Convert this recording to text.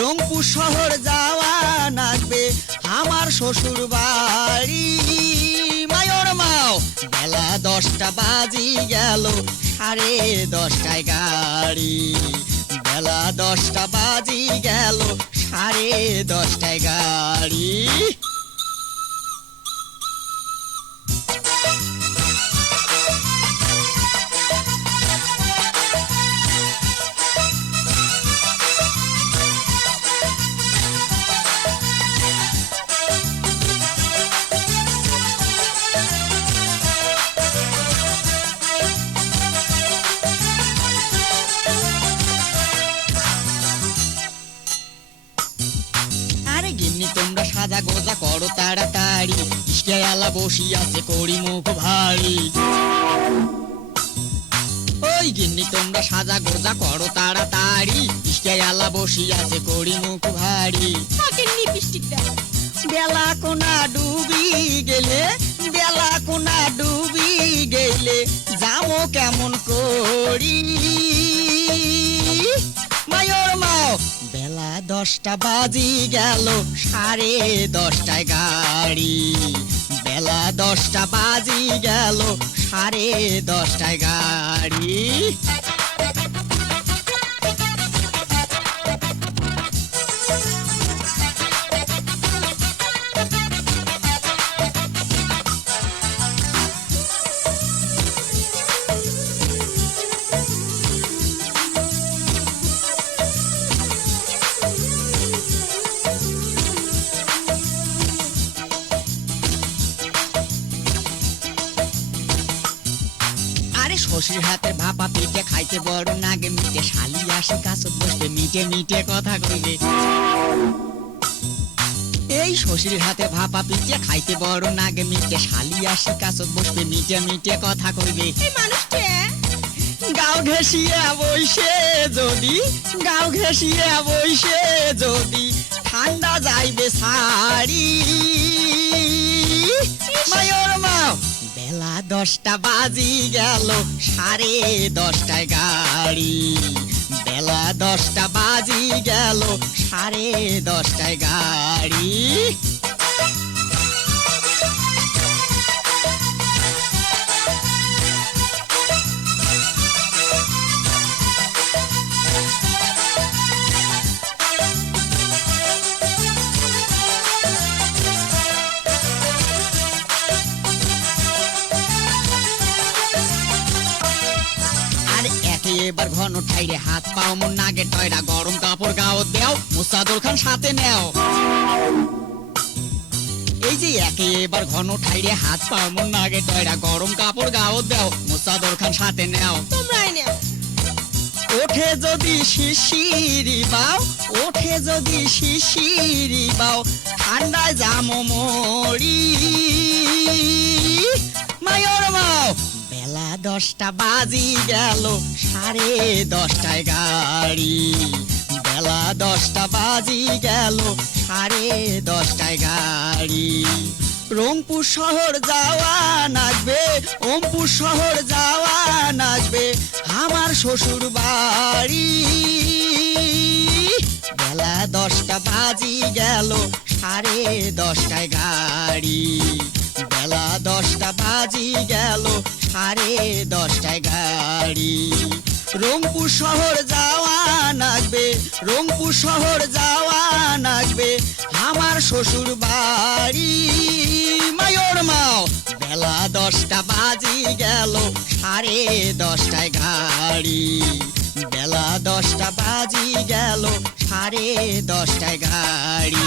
রংপুর শহর যাওয়া নাচবে আমার শ্বশুর বাড়ি মায়র মাও, বেলা দশটা বাজি গেল, সাড়ে দশটায় গাড়ি। বেলা দশটা বাজি গেল, সাড়ে দশটায় গাড়ি। করো তাড়াতাড়ি, ইসকে আলা বসি আছে করি মুখ ভারী। ওই গিন্নি, তোমরা সাজা গোজা করো তাড়াতাড়ি, ইসকে আলা বসি আছে করি মুখ তাকে বেলা কোনা ডুবি দশটা বাজি গেল সাড়ে দশটায় গাড়ি। বেলা দশটা বাজি গেল সাড়ে দশটায় গাড়ি। আরে শ্বশুর হাতে ভাপা পিঠে খাইতে বড় নাগে মিটে শালি আসে কাছে বসবে মিটে মিটে কথা কইবে। এই শ্বশুর হাতে ভাপা পিঠে খাইতে বড় নাগে মিটে শালি আসে কাছে বসবে মিটে মিটে কথা কইবে। এই মানুষকে গাও ঘেঁষিয়ে বইসে যদি গাও ঘেঁষিয়ে বইসে যদি ঠান্ডা যাইবে সারি দশটা বাজি গেল সাড়ে দশটায় গাড়ি। বেলা দশটা বাজি গেল সাড়ে দশটায় গাড়ি। এবার ঘন ঠাইরে হাত পাও মন নাগে টয়রা গরম কাপড় গাও দেও মুসাদুর খান সাথে নেও। এই যে একে এবার ঘন ঠাইরে হাত পাও মন নাগে টয়রা গরম কাপড় গাও দেও মুসাদুর খান সাথে নেও। তোমরাই নেও। ওঠে যদি শিশিরি বাও ওঠে যদি শিশিরি বাও ঠান্ডায় জামো মরি। দশটা বাজি গেল, সাড়ে দশটায় গাড়ি। বেলা দশটা বাজি গেল, সাড়ে দশটায় গাড়ি। রংপুর শহর যাওয়া নাচবে ওমপুর শহর যাওয়া নাচবে আমার শ্বশুর বাড়ি। বেলা দশটা বাজি গেল, সাড়ে দশটায় গাড়ি। বেলা দশটা বাজি গেল সাড়ে দশটায় গাড়ি। রংপুর শহর যাওয়া নাগবে রংপুর শহর যাওয়া নাগবে আমার শ্বশুর বাড়ি। মায়র মাও, বেলা দশটা বাজি গেল, সাড়ে দশটায় গাড়ি। বেলা দশটা বাজি গেল, সাড়ে দশটায় গাড়ি।